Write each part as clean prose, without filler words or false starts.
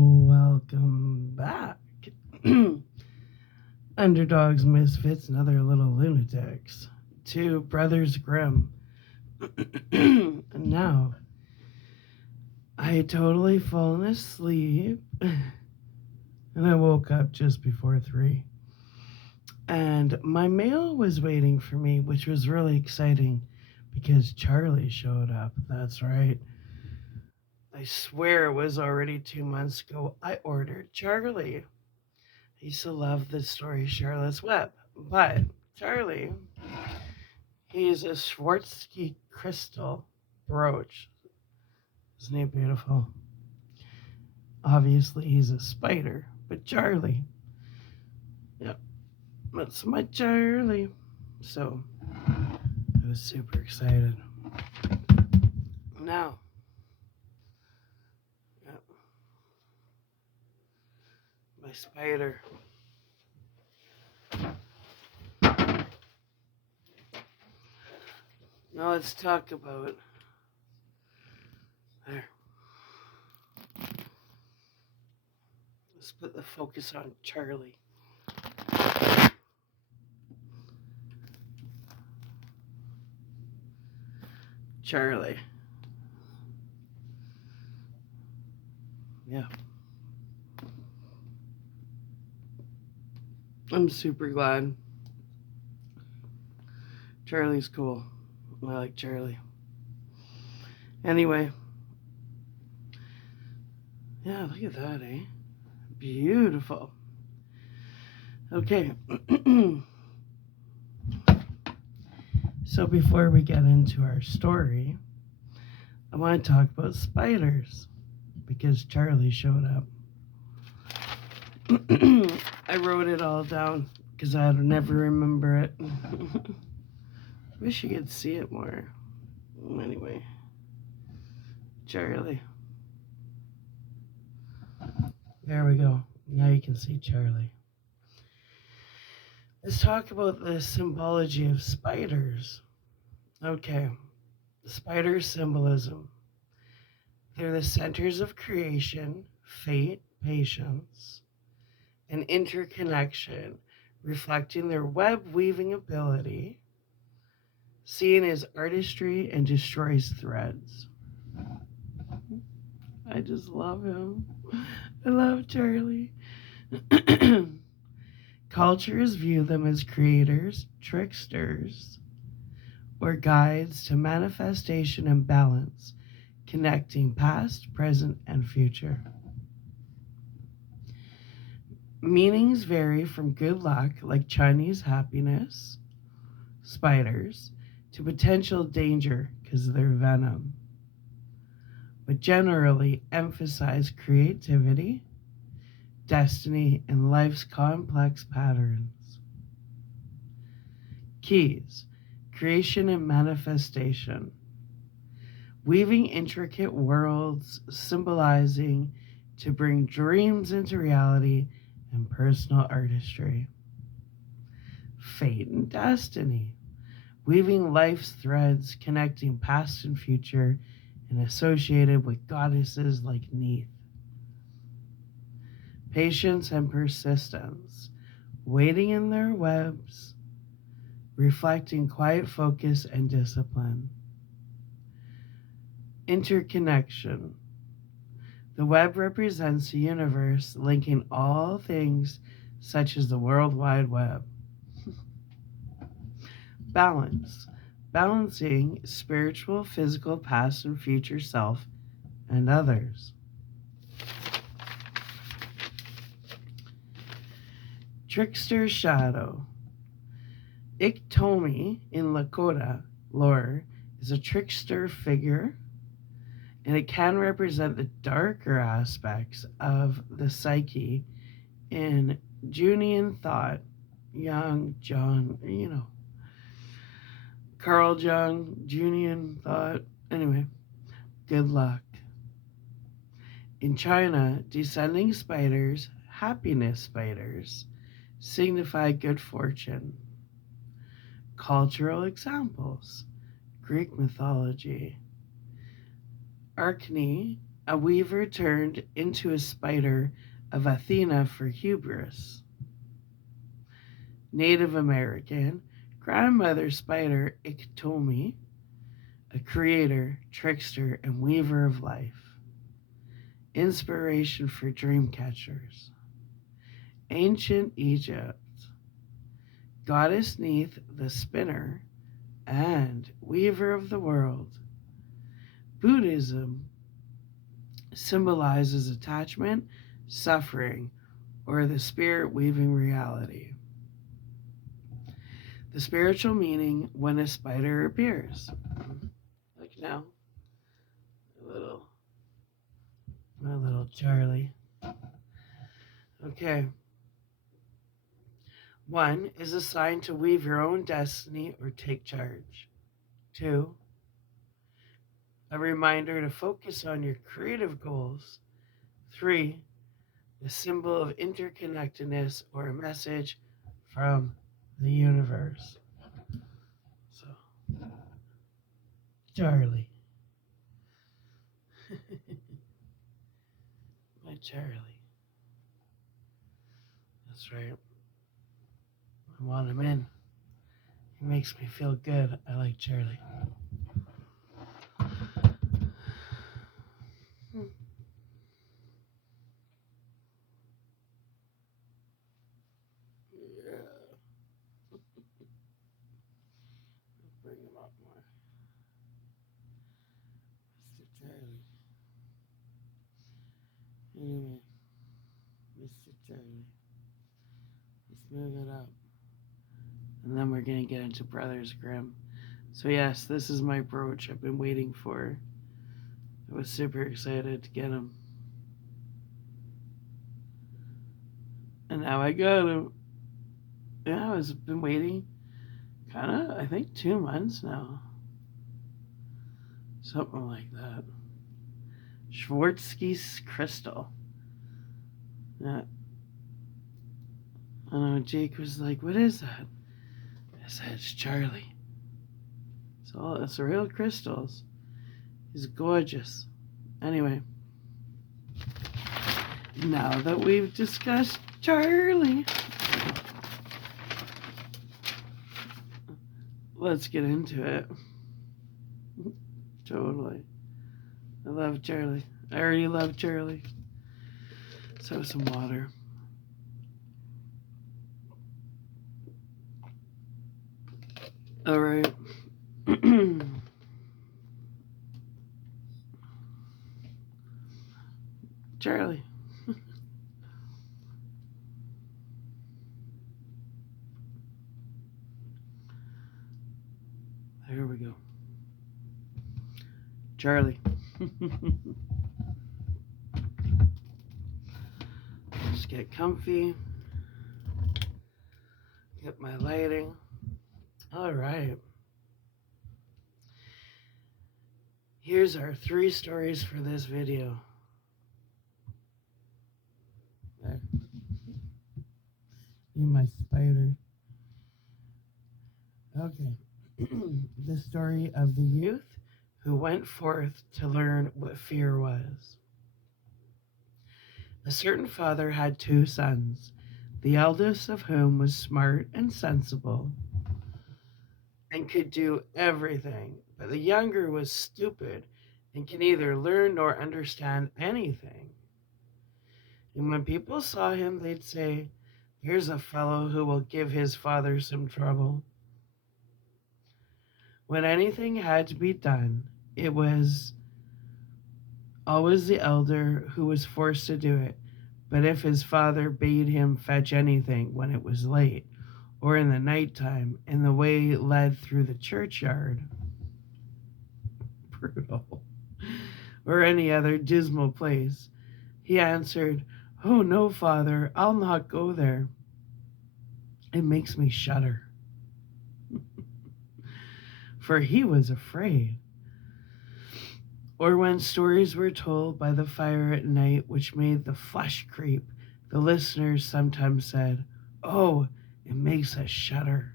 Welcome back. Underdogs, misfits, and other little lunatics. Two brothers Grimm. And now, I had totally fallen asleep. And I woke up just before 3. And my mail was waiting for me, which was really exciting because Charlie showed up. That's right. I swear it was already 2 months ago. I ordered Charlie. I used to love the story Charlotte's Web, but Charlie, he's a Swarovski crystal brooch. Isn't he beautiful? Obviously, he's a spider, but Charlie, yeah, that's my Charlie. So I was super excited. Now, yeah, my spider. Now let's talk about there. Let's put the focus on Charlie. Charlie. Yeah. I'm super glad. Charlie's cool. I like Charlie. Anyway. Yeah, look at that, eh? Beautiful. Okay. So before we get into our story, I want to talk about spiders because Charlie showed up. I wrote it all down because I'd never remember it. Wish you could see it more. Anyway, Charlie. There we go. Now you can see Charlie. Let's talk about the symbology of spiders. Okay, spider symbolism. They're the centers of creation, fate, patience, and interconnection, reflecting their web weaving ability, seen as artistry and destroys threads. I just love him. I love Charlie. Cultures view them as creators, tricksters, or guides to manifestation and balance, connecting past, present, and future. Meanings vary from good luck, like Chinese happiness, spiders, to potential danger because of their venom, but generally emphasize creativity, destiny, and life's complex patterns. Keys: creation and manifestation, weaving intricate worlds symbolizing to bring dreams into reality and personal artistry. Fate and destiny, weaving life's threads connecting past and future and associated with goddesses like Neith. Patience and persistence, waiting in their webs, reflecting quiet focus and discipline. Interconnection, the web represents a universe linking all things such as the World Wide Web. Balance, balancing spiritual, physical, past and future self and others. Trickster's shadow. Iktomi in Lakota lore is a trickster figure, and it can represent the darker aspects of the psyche in Jungian thought. Carl Jung, Jungian thought. Anyway, good luck. In China, descending spiders, happiness spiders, signify good fortune. Cultural examples: Greek mythology. Arachne, A weaver turned into a spider of Athena for hubris. Native American, grandmother spider Iktomi, a creator, trickster, and weaver of life. Inspiration for dream catchers. Ancient Egypt, goddess Neith the spinner and weaver of the world. Buddhism symbolizes attachment, suffering, or the spirit weaving reality. The spiritual meaning when a spider appears. Like now, my little Charlie. Okay. 1 is a sign to weave your own destiny or take charge. 2, a reminder to focus on your creative goals. 3, a symbol of interconnectedness or a message from the universe. So, Charlie. My Charlie. That's right. I want him in. He makes me feel good. I like Charlie. Yeah. Bring him up more. Mr. Charlie. Anyway, Mr. Charlie. Let's move it up. And then we're going to get into Brothers Grimm. So yes, this is my brooch I've been waiting for. I was super excited to get him. And now I got him. Yeah, I've been waiting kind of, I think 2 months now. Something like that. Schwarzsky's crystal. Yeah. I know Jake was like, what is that? I said, it's Charlie. It's real crystals. He's gorgeous. Anyway, now that we've discussed Charlie, let's get into it. Totally. I love Charlie. I already love Charlie. Let's have some water. All right. Charlie. There we go. Charlie. Just get comfy. Get my lighting. All right. Here's our 3 stories for this video. There. Be my spider. Okay. The story of the youth who went forth to learn what fear was. A certain father had 2 sons, the eldest of whom was smart and sensible and could do everything, but the younger was stupid and can neither learn nor understand anything. And when people saw him, they'd say, here's a fellow who will give his father some trouble. When anything had to be done, it was always the elder who was forced to do it. But if his father bade him fetch anything when it was late, or in the nighttime, and the way led through the churchyard, brutal, or any other dismal place, he answered, oh no, father, I'll not go there. It makes me shudder. For he was afraid. Or when stories were told by the fire at night which made the flesh creep, the listeners sometimes said, oh, it makes us shudder.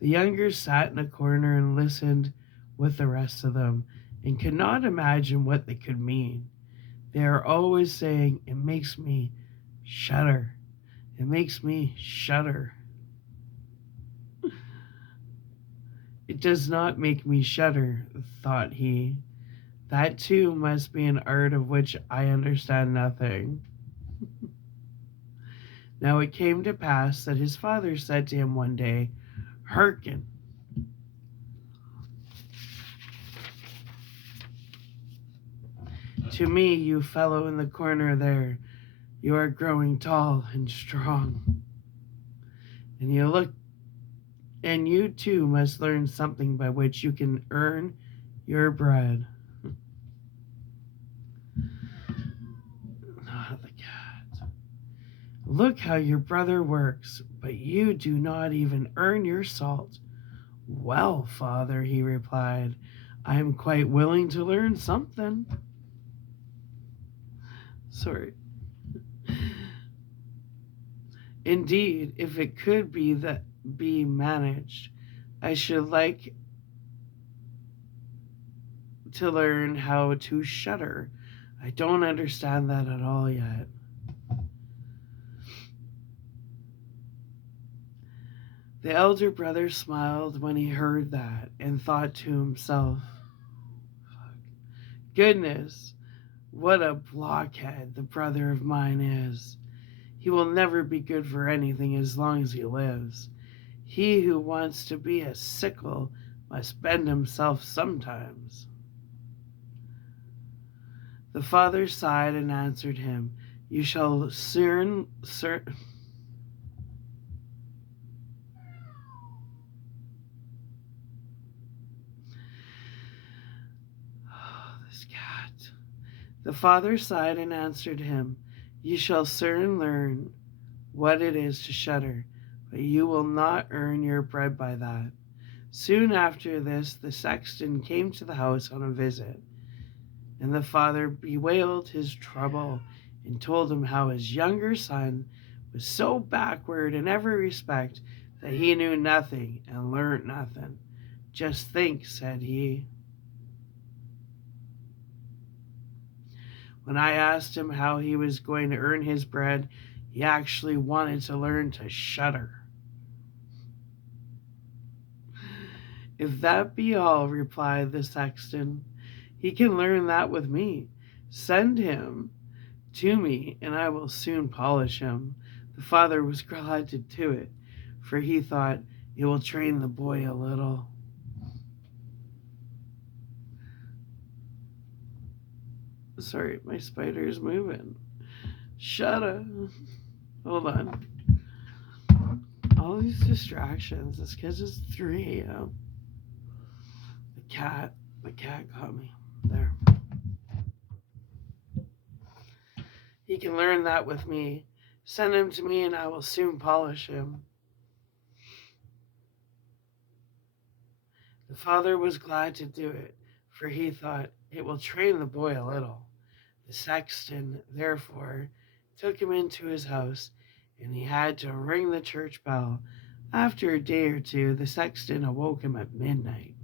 The younger sat in a corner and listened with the rest of them, and could not imagine what they could mean. They are always saying, "It makes me shudder. It makes me shudder." It does not make me shudder, thought he. That too must be an art of which I understand nothing. Now it came to pass that his father said to him one day, "Hearken, to me, you fellow in the corner there. You are growing tall and strong, and you too must learn something by which you can earn your bread." Ah, the cat. "Look how your brother works, but you do not even earn your salt." "Well, father," he replied, "I am quite willing to learn something." Sorry. "Indeed, if it could be managed, I should like to learn how to shudder. I don't understand that at all yet." The elder brother smiled when he heard that and thought to himself, "Goodness, what a blockhead the brother of mine is. He will never be good for anything as long as he lives. He who wants to be a sickle must bend himself sometimes." The father sighed and answered him, "You shall soon, this cat. The father sighed and answered him, "You shall soon learn what it is to shudder, but you will not earn your bread by that." Soon after this, the sexton came to the house on a visit, and the father bewailed his trouble and told him how his younger son was so backward in every respect that he knew nothing and learnt nothing. "Just think," said he, "when I asked him how he was going to earn his bread, he actually wanted to learn to shudder." "If that be all," replied the sexton, "he can learn that with me. Send him to me, and I will soon polish him." The father was glad to do it, for he thought, "It will train the boy a little." Sorry, my spider is moving. Shut up. Hold on. All these distractions. This kid's just 3 a.m. The cat got me. There. "He can learn that with me. Send him to me and I will soon polish him." The father was glad to do it, for he thought, "It will train the boy a little." The sexton, therefore, took him into his house, and he had to ring the church bell. After a day or two, the sexton awoke him at midnight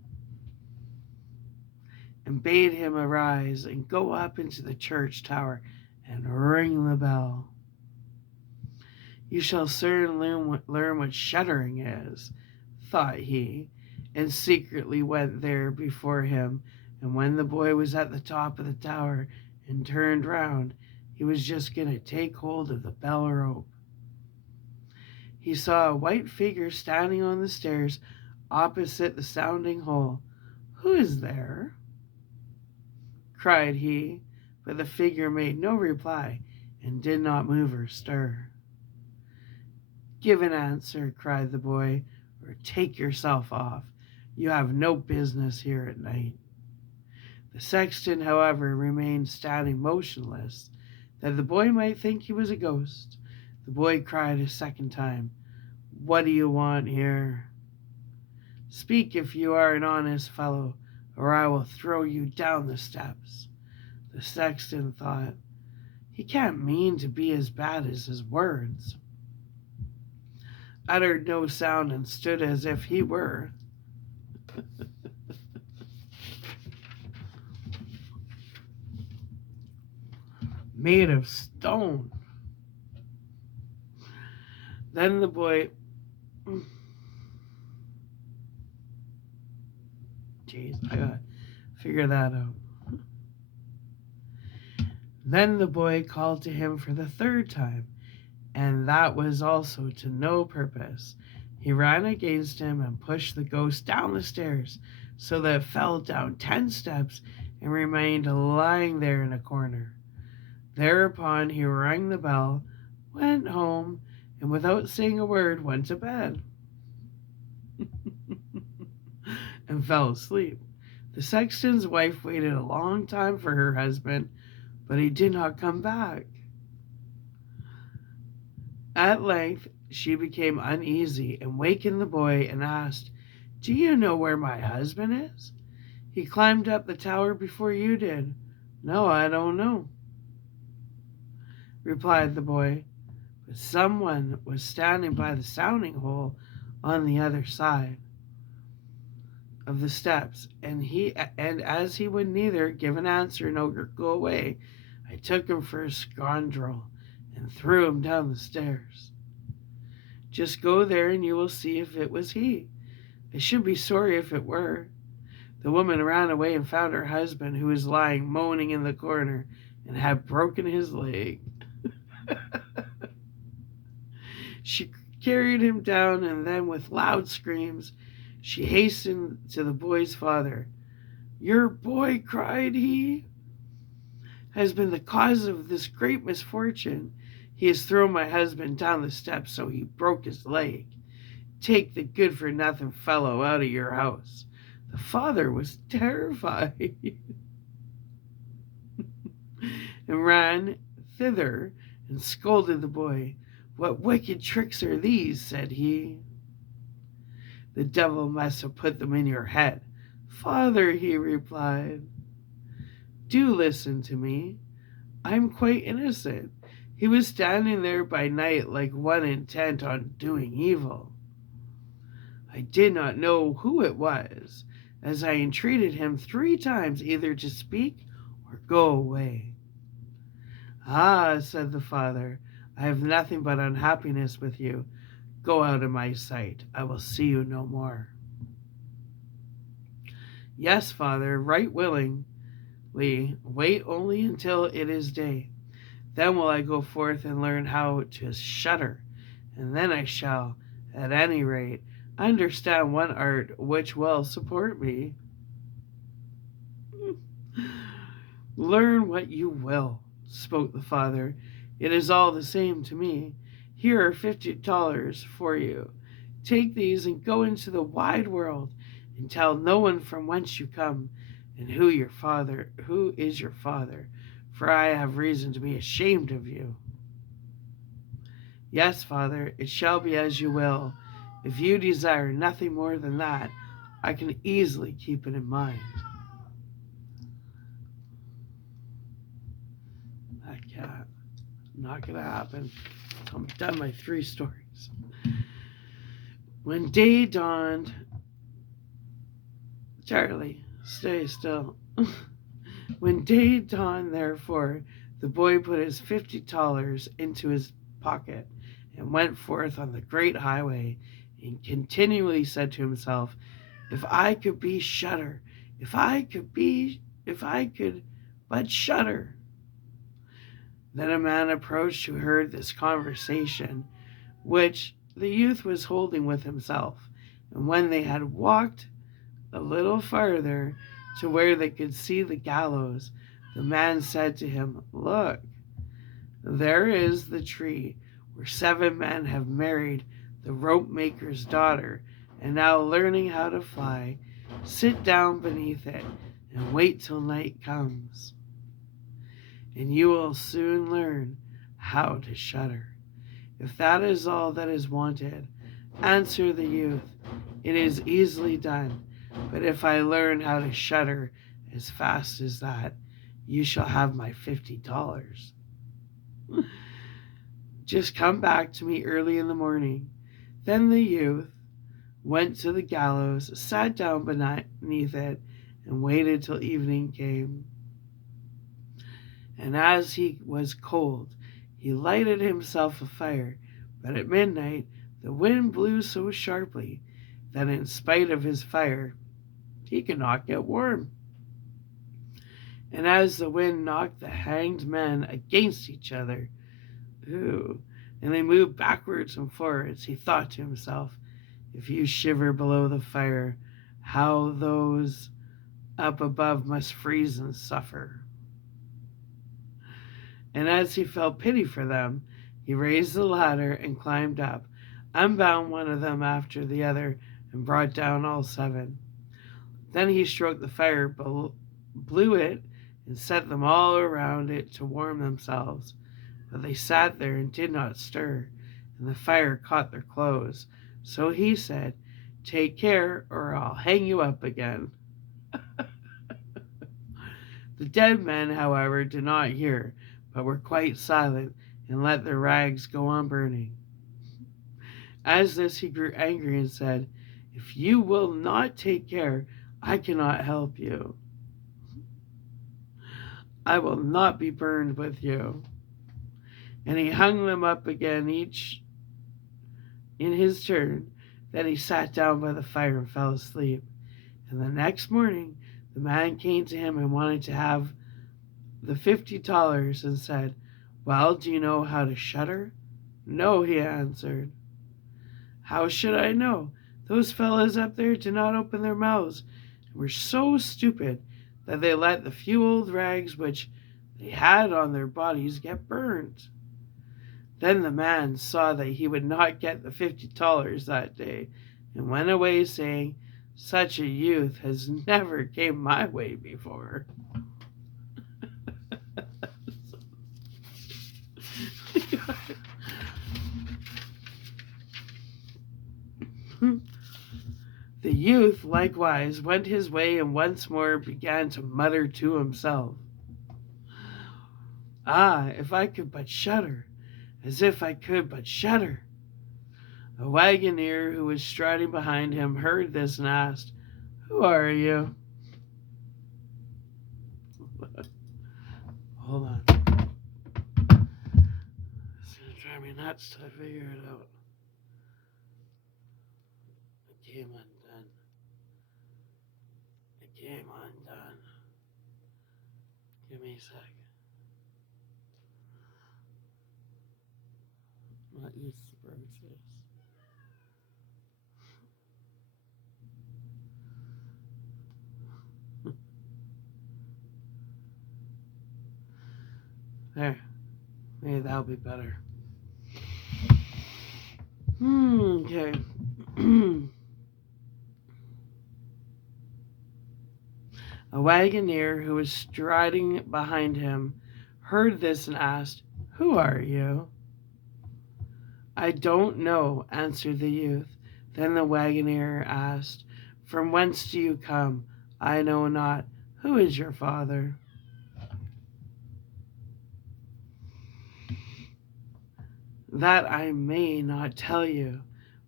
and bade him arise and go up into the church tower and ring the bell. "You shall soon learn what shuddering is," thought he, and secretly went there before him. And when the boy was at the top of the tower and turned round, he was just going to take hold of the bell rope. He saw a white figure standing on the stairs opposite the sounding hole. "Who is there?" cried he, but the figure made no reply and did not move or stir. "Give an answer," cried the boy, "or take yourself off. You have no business here at night." The sexton, however, remained standing motionless, that the boy might think he was a ghost. The boy cried a second time, "What do you want here? Speak if you are an honest fellow, or I will throw you down the steps." The sexton thought, "He can't mean to be as bad as his words," uttered no sound, and stood as if he were. made of stone. Then the boy, jeez, I gotta figure that out. Then the boy called to him for the third time, and that was also to no purpose. He ran against him and pushed the ghost down the stairs so that it fell down 10 steps and remained lying there in a corner. Thereupon he rang the bell, went home, and without saying a word went to bed and fell asleep. The sexton's wife waited a long time for her husband, but he did not come back. At length she became uneasy and wakened the boy and asked, "Do you know where my husband is?" "He climbed up the tower before you did." "No, I don't know," replied the boy, but someone was standing by the sounding hole on the other side of the steps, and as he would neither give an answer nor go away, I took him for a scoundrel and threw him down the stairs. Just go there and you will see if it was he. I should be sorry if it were." The woman ran away and found her husband, who was lying moaning in the corner and had broken his leg. She carried him down, and then with loud screams she hastened to the boy's father. "Your boy," cried he, "has been the cause of this great misfortune. He has thrown my husband down the steps so he broke his leg. Take the good-for-nothing fellow out of your house." The father was terrified and ran thither and scolded the boy. "What wicked tricks are these?" said he. "The devil must have put them in your head." "Father," he replied, "do listen to me. I am quite innocent. He was standing there by night like one intent on doing evil. I did not know who it was, as I entreated him 3 times either to speak or go away." "Ah," said the father, "I have nothing but unhappiness with you. Go out of my sight. I will see you no more." "Yes, father, right willingly. Wait only until it is day. Then will I go forth and learn how to shudder, and then I shall, at any rate, understand one art which will support me." "Learn what you will," spoke the father. "It is all the same to me. Here are $50 for you. Take these and go into the wide world and tell no one from whence you come and who is your father, for I have reason to be ashamed of you." "Yes, father, it shall be as you will. If you desire nothing more than that, I can easily keep it in mind." That cat, not gonna happen. I'm done my 3 stories. When day dawned, Charlie, stay still. When day dawned, therefore, the boy put his $50 into his pocket and went forth on the great highway, and continually said to himself, "If I could be shudder, if I could but shudder." Then a man approached who heard this conversation, which the youth was holding with himself, and when they had walked a little farther to where they could see the gallows, the man said to him, "Look, there is the tree where 7 men have married the rope maker's daughter, and now learning how to fly. Sit down beneath it and wait till night comes, and you will soon learn how to shudder." "If that is all that is wanted," answered the youth, "it is easily done. But if I learn how to shudder as fast as that, you shall have my $50. Just come back to me early in the morning." Then the youth went to the gallows, sat down beneath it, and waited till evening came. And as he was cold, he lighted himself a fire. But at midnight the wind blew so sharply that in spite of his fire, he could not get warm. And as the wind knocked the hanged men against each other, ooh, and they moved backwards and forwards, he thought to himself, if you shiver below the fire, how those up above must freeze and suffer. And as he felt pity for them, he raised the ladder and climbed up, unbound one of them after the other, and brought down all 7. Then he stroked the fire, blew it, and set them all around it to warm themselves. But they sat there and did not stir, and the fire caught their clothes. So he said, take care, or I'll hang you up again. The dead men, however, did not hear, but were quite silent, and let their rags go on burning. As this he grew angry and said, if you will not take care, I cannot help you. I will not be burned with you. And he hung them up again, each in his turn. Then he sat down by the fire and fell asleep. And the next morning the man came to him and wanted to have the $50 and said, well, do you know how to shudder? No, he answered. How should I know? Those fellows up there did not open their mouths and were so stupid that they let the few old rags which they had on their bodies get burned. Then the man saw that he would not get the $50 that day, and went away saying, such a youth has never came my way before. The youth likewise went his way and once more began to mutter to himself, ah, if I could but shudder, as if I could but shudder. A wagoner who was striding behind him heard this and asked, who are you? Hold on. It's going to drive me nuts till I figure it out. I came undone. I came undone. Give me a sec. I'm not used to bird's face. There. Maybe that'll be better. Okay. A wagoner who was striding behind him heard this and asked, who are you? I don't know, answered the youth. Then the wagoner asked, from whence do you come? I know not. Who is your father? That I may not tell you.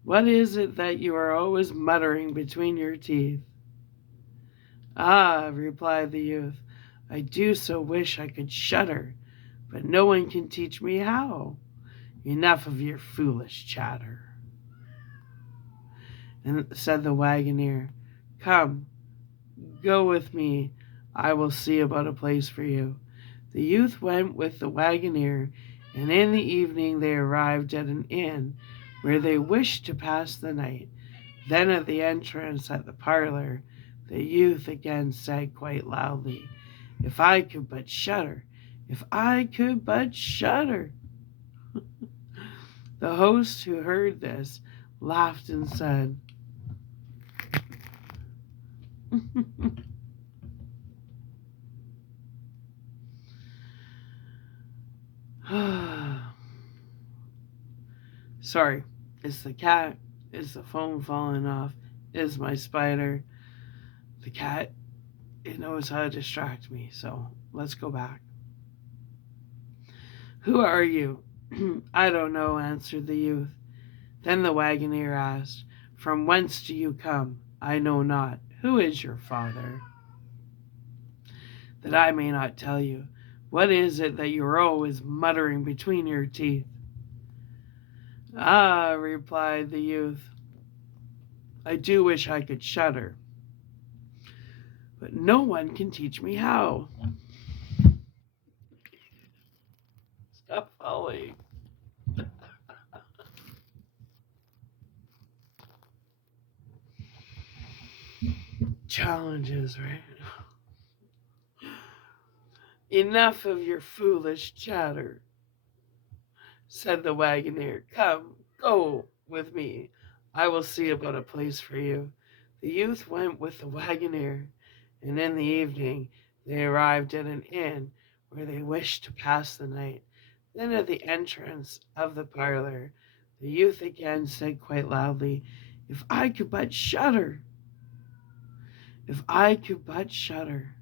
What is it that you are always muttering between your teeth? Ah, replied the youth, I do so wish I could shudder, but no one can teach me how. Enough of your foolish chatter. And said the wagoner, come, go with me. I will see about a place for you. The youth went with the wagoner, and in the evening they arrived at an inn where they wished to pass the night. Then at the entrance at the parlor, the youth again said quite loudly, if I could but shudder, if I could but shudder. The host, who heard this, laughed and said, sorry, it's the cat, it's the phone falling off, it's my spider. The cat, it knows how to distract me, so let's go back. Who are you? I don't know, answered the youth. Then the wagoner asked, from whence do you come? I know not. Who is your father? That I may not tell you, What is it that you're always muttering between your teeth? Ah, replied the youth, I do wish I could shudder, but no one can teach me how. Stop falling. Challenges, right? Enough of your foolish chatter, said the wagoner. Come, go with me. I will see about a place for you. The youth went with the wagoner, and in the evening they arrived at an inn where they wished to pass the night. Then at the entrance of the parlor, the youth again said quite loudly, If I could but shudder! If I could but shudder!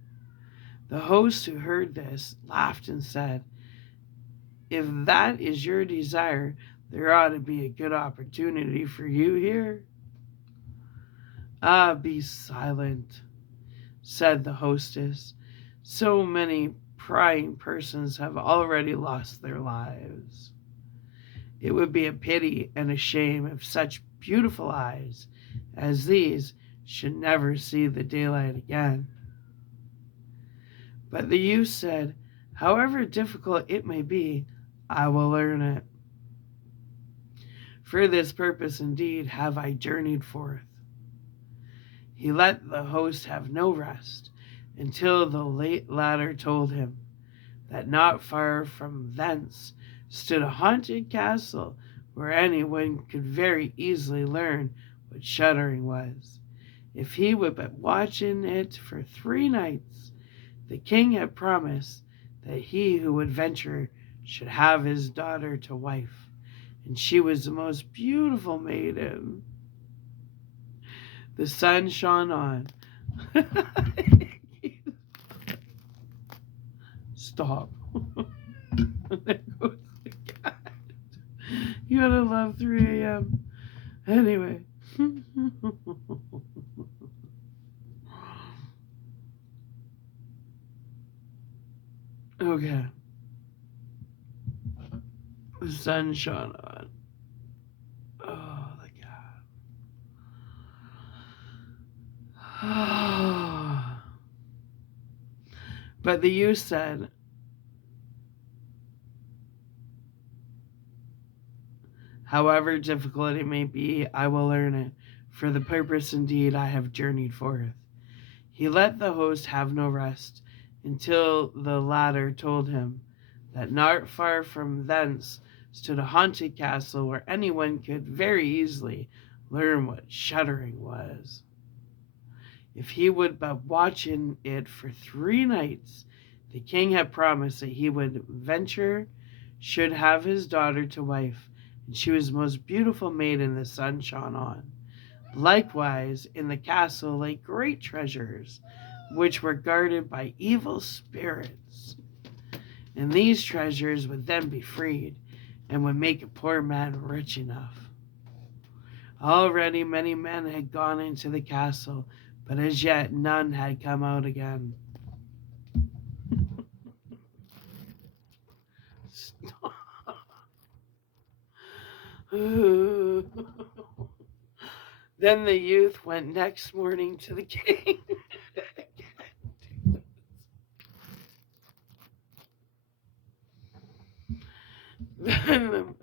The host, who heard this, laughed and said, If that is your desire, there ought to be a good opportunity for you here. Ah, be silent, said the hostess. So many prying persons have already lost their lives. It would be a pity and a shame if such beautiful eyes as these should never see the daylight again. But the youth said, However difficult it may be, I will learn it. For this purpose indeed have I journeyed forth. He let the host have no rest until the late latter told him that not far from thence stood a haunted castle where anyone could very easily learn what shuddering was. If he would but watch in it for 3 nights, the king had promised that he who would venture should have his daughter to wife, and she was the most beautiful maiden. The sun shone on. Stop. There goes the cat. You gotta love 3 a.m. Anyway. Okay. The sun shone on. Oh, the cat. But the youth said, However difficult it may be, I will learn it. For the purpose indeed I have journeyed forth. He let the host have no rest until the latter told him that not far from thence stood a haunted castle where anyone could very easily learn what shuddering was. If he would but watch in it for 3 nights, the king had promised that he would venture should have his daughter to wife, and she was the most beautiful maiden the sun shone on. Likewise, in the castle lay great treasures, which were guarded by evil spirits. And these treasures would then be freed, and would make a poor man rich enough. Already many men had gone into the castle, but as yet none had come out again. Stop. Then the youth went next morning to the king. Then